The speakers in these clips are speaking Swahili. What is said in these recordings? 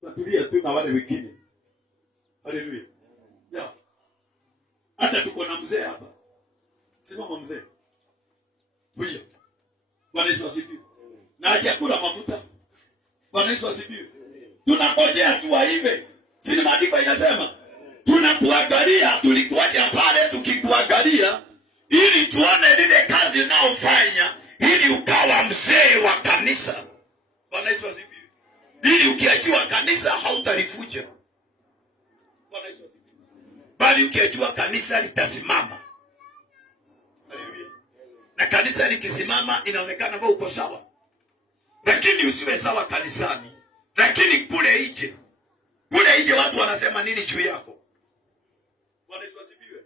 Tutulia tu na wale wengine. Haleluya. Ya. Hata tuko na mzee hapa. Simama mzee. Huyo. Bwana Yesu asifiwe. Na hajakula mafuta. Bwana Yesu asifiwe. Tunangojea tu aive. Si maandiko inasema tunakuangalia, tulikuacha pale tukikuangalia ili tuone lile kazi unaofanya ili ukawa mzee wa kanisa. Bwana Yesu asifiwe. Ili ukiachiwa kanisa hautalifuja. Bwana Yesu asifiwe. Bali ukiachiwa kanisa litasimama. Haleluya. Na kanisa likisimama inaonekana wewe uko sawa. Lakini usiwe sawa kanisani. Lakini kule nje watu wanasema nini juu yako? Bwana Yesu asifiwe.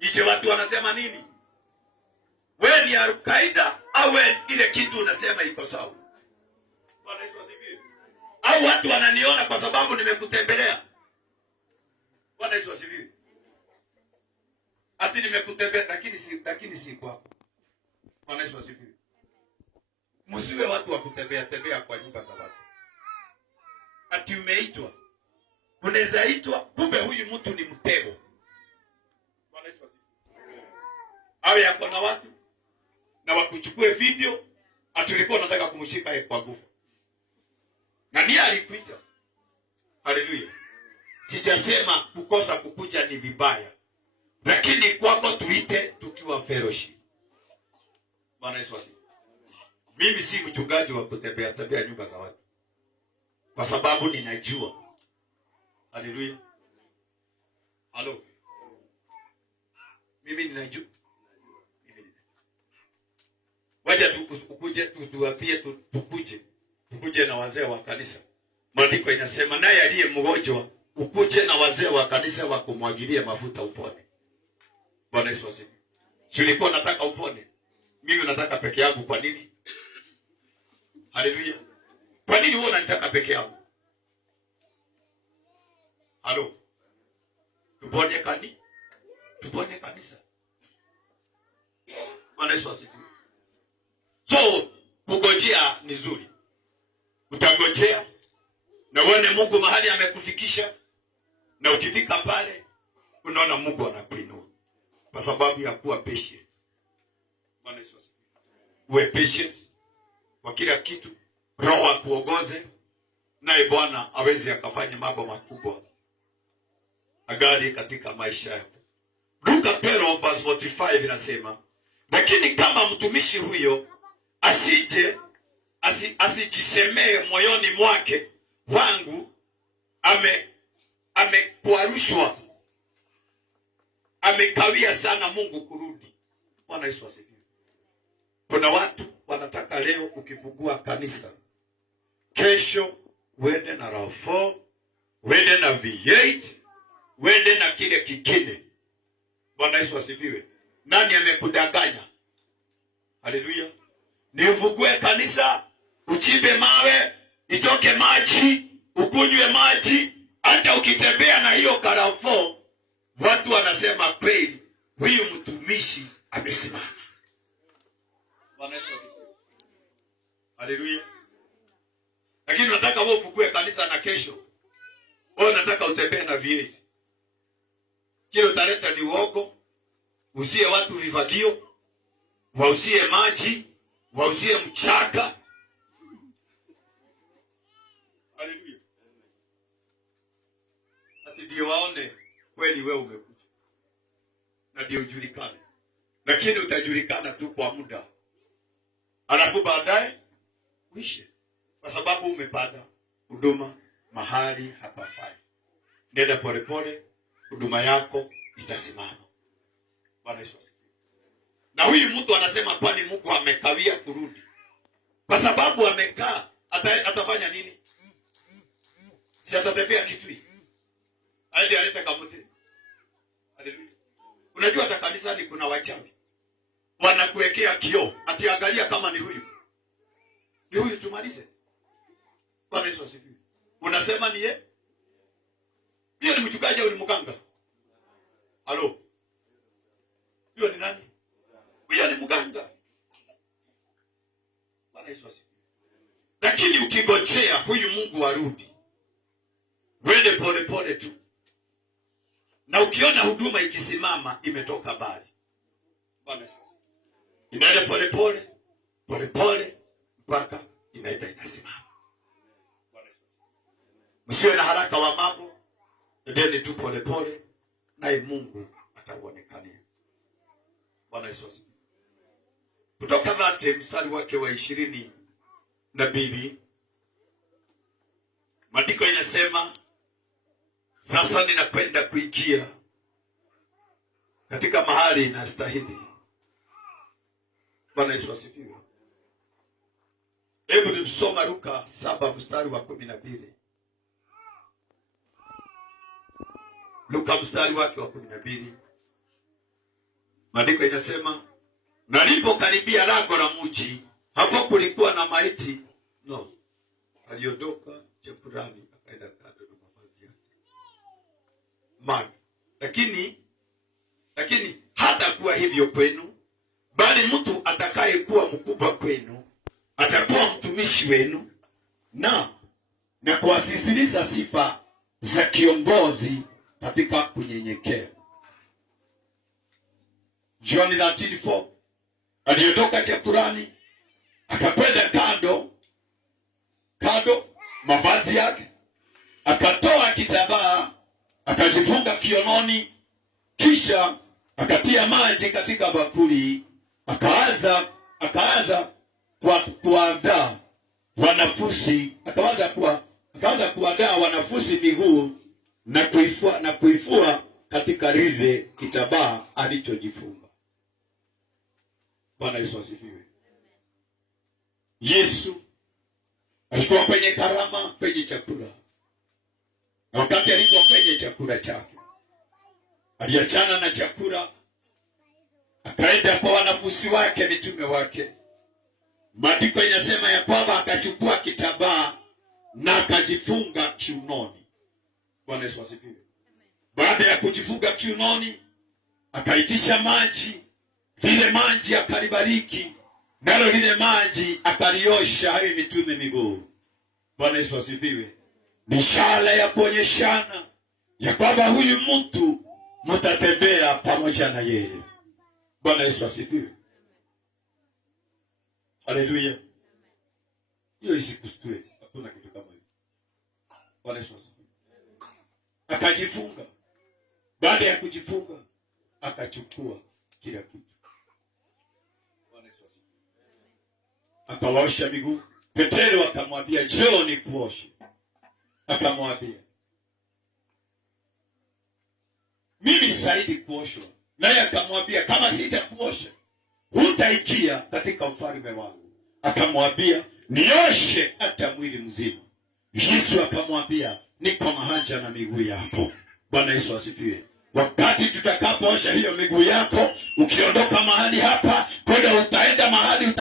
Nje watu wanasema nini? Wewe ni Al-Qaeda au wewe ile kitu unasema iko sawa? Bwana Yesu asifiwe. Au watu wananiona kwa sababu nimekutembelea? Bwana Yesu asifiwe. Ati nimekutembelea lakini si kwako. Bwana Yesu asifiwe. Msiwe watu wa kutembea kwa nyumba za watu. Ati umeitwa. Unaweza itwa kumbe huyu mtu ni mtego. Bwana Yesu asifiwe. Awe yako na watu na wakuchukue video, atulikuwa nataka kumshika yeye kwa nguvu. Na ndiye alikuita. Haleluya. Sijasema kukosa kukuja ni vibaya. Lakini kwako tuite tukiwa fellowship. Bwana Yesu asifiwe. Mimi si mchungaji wa kutembea nyumba za watu. Kwa sababu ninajua. Haleluya. Halo. Mimi ninajua. Wacha tukuje na wazee wa kanisa. Maandiko inasema naye aliye mgonjwa ukuje na wazee wa kanisa wakumwagilie mafuta upone. Bwana Yesu asifiwe. Silikuwa nataka upone. Mimi nataka peke yangu kwa nini? Haleluya. Kwa nini wewe unataka peke yangu? Halo. Tupone kanisa. Bwana Yesu asifiwe. So, kungojea ni nzuri. Utangojea na uone Mungu mahali amekufikisha, na ukifika pale unaona Mungu anakuinua kwa sababu ya kuwa patient. Bwana Yesu asifiwe. Uwe patient kwa kila kitu, Roho akuongoze, naye Bwana aweze akafanya mambo makubwa agali katika maisha yako. Luka 12:45 inasema, lakini kama mtumishi huyo asijisemee moyoni mwake, wangu amekwarushwa, amekawia sana Mungu kurudi. Bwana Yesu asifiwe. Kuna watu wanataka leo ukifungua kanisa, kesho uende na RAV4, uende na V8, uende na kile kingine. Bwana Yesu asifiwe. Nani amekudanganya? Haleluya. Nifungue kanisa, uchimbe mawe, itoke maji, ukunywe maji, hata ukitembea na hiyo RAV4, watu wanasema kweli huyu mtumishi amesimama. Bwana Yesu asifiwe. Haleluya. Lakini unataka wewe ufungue kanisa na kesho wewe unataka utembee na V8. Kile utaleta ni uongo. Usie watu vivagio, wausie maji, wausie mchaka. Haleluya. Ati ndio waone kweli wewe umekuja. Na ndio ujulikane. Lakini utajulikana tu kwa muda. Alafu baadaye uishe. Kwa sababu umepata huduma mahali hapafai. Nenda polepole, huduma yako itasimama. Bwana Yesu asifiwe. Na huyu mtu anasema kwani Mungu amekawia kurudi? Kwa sababu amekaa, atafanya nini? Si atatembea kitui. Aende alete kamuti. Haleluya. Unajua hata kanisani kuna wachawi. Wanakuwekea kioo, ati angalia kama ni huyu. Ni huyu tumalize. Bwana Yesu asifiwe. Unasema ni yeye? Hiyo ni mchungaji au ni mganga? Halo. Hiyo ni nani? Huyo ni mganga. Bwana Yesu asifiwe. Lakini ukigojea huyu Mungu arudi, pole pole tu. Na ukiona huduma ikisimama imetoka mbali. Bwana Yesu. Inaenda pole pole, pole pole mpaka inaenda inasimama. Bwana Yesu. Msiwe na haraka wa mambo. Endeni tu pole pole naye Mungu ataonekania. Bwana Yesu. Kutoka Mathayo mstari wake wa 22. Maandiko inasema, sasa ninakwenda kuingia katika mahali inastahili. Bwana Yesu asifiwe. Hebu tusome Luka 7 mstari wa 12. Luka mstari wake wa 12. Maandiko inasema, nalipokaribia lango la mji, hapo kulikuwa na maiti. Aliondoka chakurani akaenda kando na mavazi yake. Lakini hata kuwa hivyo kwenu, bali mtu atakaye kuwa mkubwa kwenu atakuwa mtumishi wenu, na kuwasisitiza sifa za kiongozi katika kunyenyekea. John 13:4. Aliondoka chakurani akakwenda kando mavazi yake, akatoa kitambaa akajifunga kiunoni, kisha akatia maji katika bakuli, akaanza kuandaa wanafunzi miguu na kuifua katika lile kitambaa alichojifunga. Bwana Yesu asifiwe. Yesu alikuwa kwenye karama, kwenye chakula. Na wakati alikuwa kwenye chakula chake, aliachana na chakula, akaenda kwa wanafunzi wake, mitume wake. Maandiko inasema ya kwamba akachukua kitambaa na akajifunga kiunoni. Bwana Yesu asifiwe. Baada ya kujifunga kiunoni, akaitisha maji. Lile maji akalibariki, nalo lile maji akaliosha hayo mitume miguu. Bwana Yesu asifiwe. Ni ishara ya kuonyeshana ya kwamba huyu mtu mtatembea pamoja na yeye. Bwana Yesu asifiwe. Haleluya. Hiyo isikustue, hakuna kitu kama hiyo. Bwana Yesu asifiwe. Akajifunga. Baada ya kujifunga, akachukua kila kitu. Bwana Yesu asifiwe. Akawaosha miguu. Petero akamwambia, njoo nikuoshe. Akamwambia, mimi saidi kuoshwa. Naye akamwambia, kama sitakuosha hutaingia katika ufalme wangu. Akamwambia, nioshe hata mwili mzima. Yesu akamwambia, niko na haja na miguu yako. Bwana Yesu asifiwe. Wakati tutakapoosha hiyo miguu yako, ukiondoka mahali hapa kwenda utaenda mahali